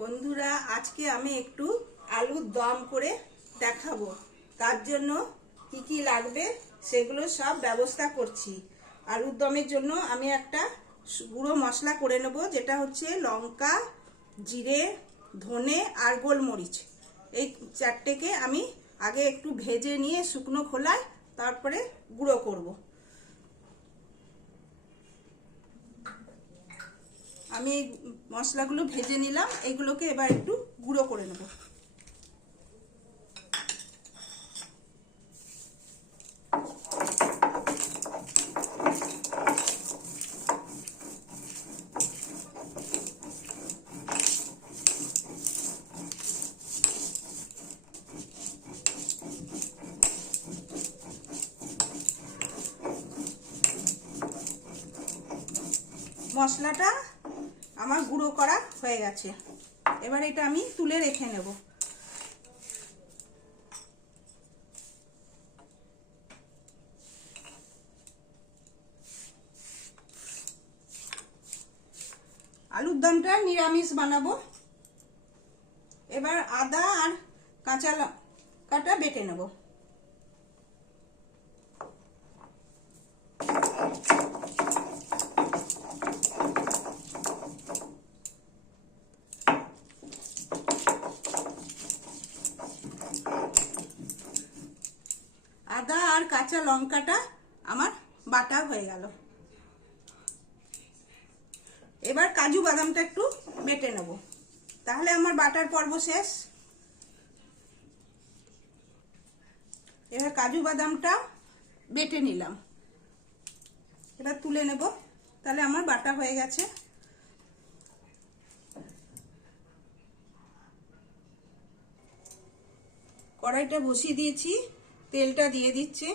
বন্ধুরা, আজকে আমি একটু আলুর দম করে দেখাবো। তার জন্য কি কি লাগবে সেগুলো সব ব্যবস্থা করছি। আলুর দমের জন্য আমি একটা গুঁড়ো মশলা করে নেব, যেটা হচ্ছে লঙ্কা, জিরে, ধনে আর গোলমরিচ। এই চারটেকে আমি আগে একটু ভেজে নিয়ে শুকনো খোলায় তারপরে গুঁড়ো করব। আমি এই মশলাগুলো ভেজে নিলাম এগুলোকে এবার একটু গুঁড়ো করে নেব। মশলাটা আমার গুঁড়ো করা হয়ে গেছে। এবার এটা আমি তুলে রেখে নেব। আলুর দমটা নিরামিষ বানাবো। এবার আদা আর কাঁচা লঙ্কাটা বেটে নেব আদা আর কাঁচা লঙ্কাটা আমার বাটা হয়ে গেল। এবার কাজু বাদামটা একটু বেটে নেব। তাহলে আমার বাটার পর্ব শেষ। এবার কাজু বাদামটা বেটে নিলাম। এবার তুলে নেব। তাহলে আমার বাটা হয়ে গেছে। কড়াইটা বসিয়ে দিয়েছি, তেলটা দিয়ে দিচ্ছি।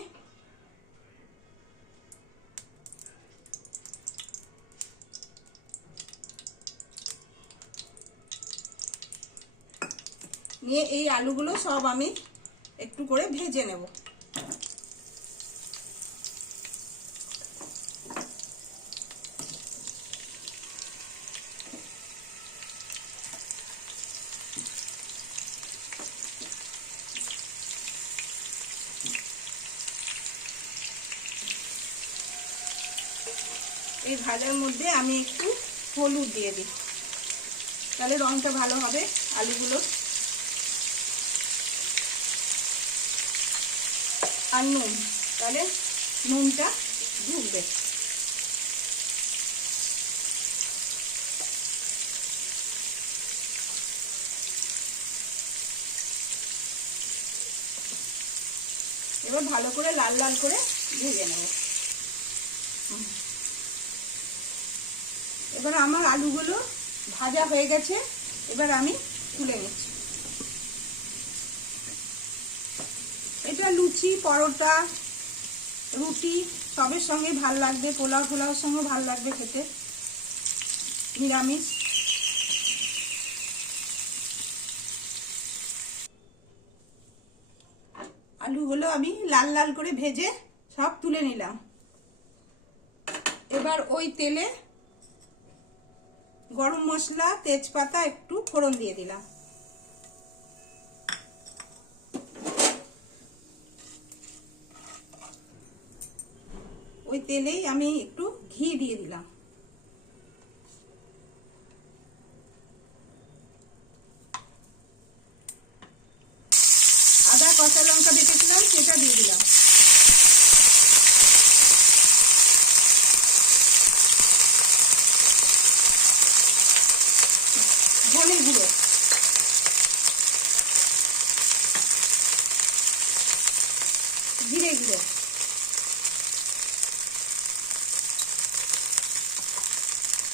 নিয়ে এই আলুগুলো সব আমি একটু করে ভেজে নেব। এই ভাজার মধ্যে আমি একটু হলুদ দিয়ে দিই। তাহলে রংটা ভালো হবে, আলুগুলো। আর নুন। তাহলে নুনটা ঢুকবে। এবার ভালো করে লাল লাল করে ভেজে নেব। এবার আমার আলুগুলো ভাজা হয়ে গেছে। এবার আমি তুলে নিচ্ছি এটা লুচি পরোটা, রুটি, সবের সঙ্গে ভালো লাগবে, পোলাও পোলাওর সঙ্গে ভালো লাগবে খেতে। নিরামিষ। আলুগুলো আমি লাল লাল করে ভেজে সব তুলে নিলাম। এবার ওই তেলে গরম মশলা, তেজপাতা একটু ফোড়ন দিয়ে দিলাম। ওই তেলেই আমি একটু ঘি দিয়ে দিলাম আদা কাঁচা লঙ্কা বেটেছিলাম সেটা দিয়ে দিলাম ধনে গুঁড়ো জিরে গুঁড়ো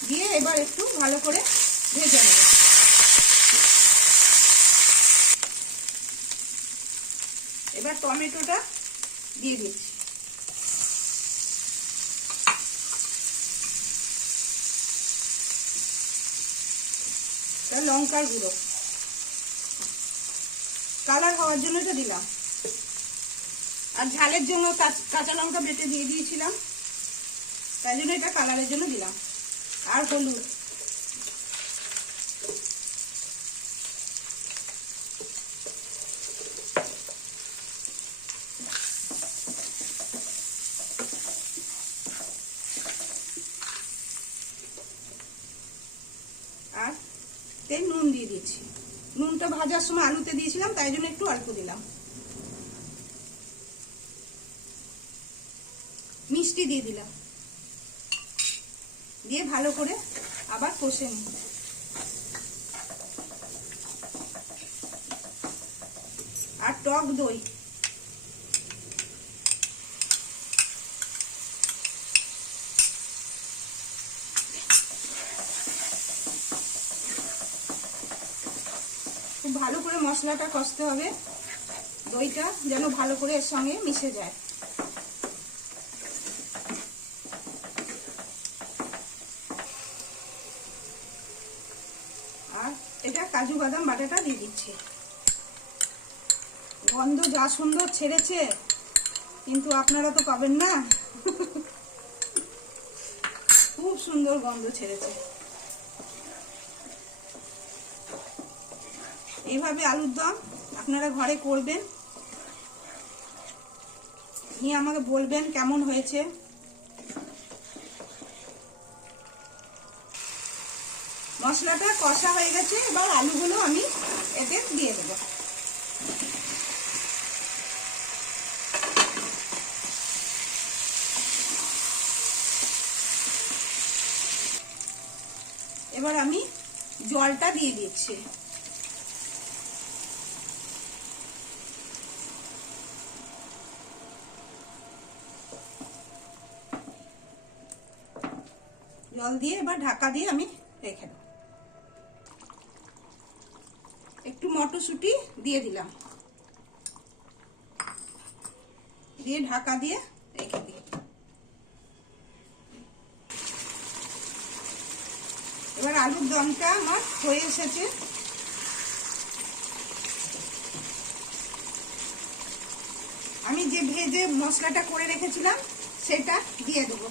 দিয়ে এবার একটু ভালো করে ভেজে নেব। এবার টমেটোটা দিয়ে দিচ্ছি। লঙ্কার গুঁড়ো। কালার হওয়ার জন্য এটা দিলাম। আর ঝালের জন্য কাঁচা লঙ্কা বেটে দিয়ে দিয়েছিলাম। তাই জন্য এটা কালারের জন্য দিলাম। আর হলুদ। আর তেল নুন দিয়ে দিচ্ছি। নুনটা ভাজার সময় আলুতে দিয়েছিলাম, তাই জন্য একটু অল্প দিলাম। মিষ্টি দিয়ে দিলাম। দিয়ে ভালো করে আবার কষে নিই। আর টক দই। খুব ভালো করে মশলাটা কষতে হবে। দইটা যেন ভালো করে এর সঙ্গে মিশে যায় আর এটা কাজু বাদাম বাটাটা দিয়ে দিচ্ছি। গন্ধ যা সুন্দর ছেড়েছে, কিন্তু আপনারা তো পাবেন না। খুব সুন্দর গন্ধ ছেড়েছে। এইভাবে আলুর দম আপনারা ঘরে করবেন। নিয়ে আমাকে বলবেন কেমন হয়েছে। মশলাটা কষা হয়ে গেছে, এবার আলুগুলো আমি এতে দিয়ে দেবো। এবার আমি জলটা দিয়ে দিচ্ছি। জল দিয়ে এবার ঢাকা দিয়ে আমি রেখে দেবো। মটরশুঁটি দিয়ে দিলাম। দিয়ে ঢাকা দিয়ে রেখে দিই এবার আলুর দমটা আমার হয়ে এসেছে। আমি যে ভেজে মশলাটা করে রেখেছিলাম, সেটা দিয়ে দেবো।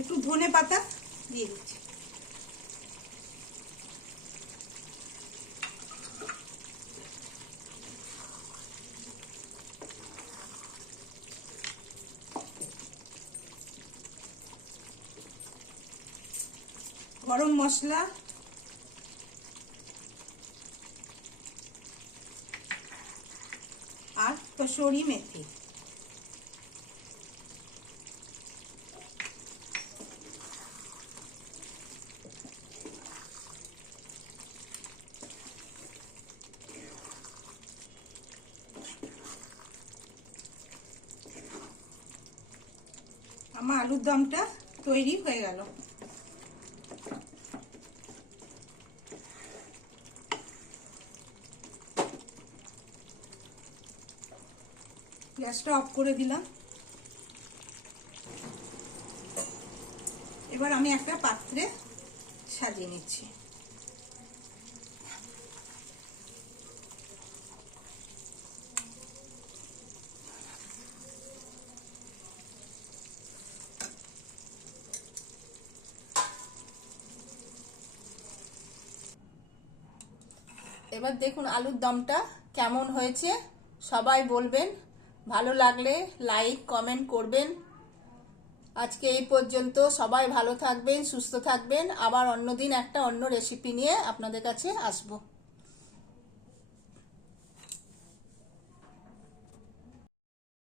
একটু ধনে পাতা দিয়ে দিচ্ছি। গরম মশলা। আর কসুরি মেথি। আমার আলুর দমটা তৈরি হয়ে গেল। গ্যাসটা অফ করে দিলাম। এবার আমি একটা পাত্রে সাজিয়ে নিচ্ছি। এবার দেখুন আলুর দমটা কেমন হয়েছে। সবাই বলবেন, ভালো লাগলে লাইক কমেন্ট করবেন। আজকে এই পর্যন্ত সবাই ভালো থাকবেন, সুস্থ থাকবেন। আবার অন্যদিন একটা অন্য রেসিপি নিয়ে আপনাদের কাছে আসব।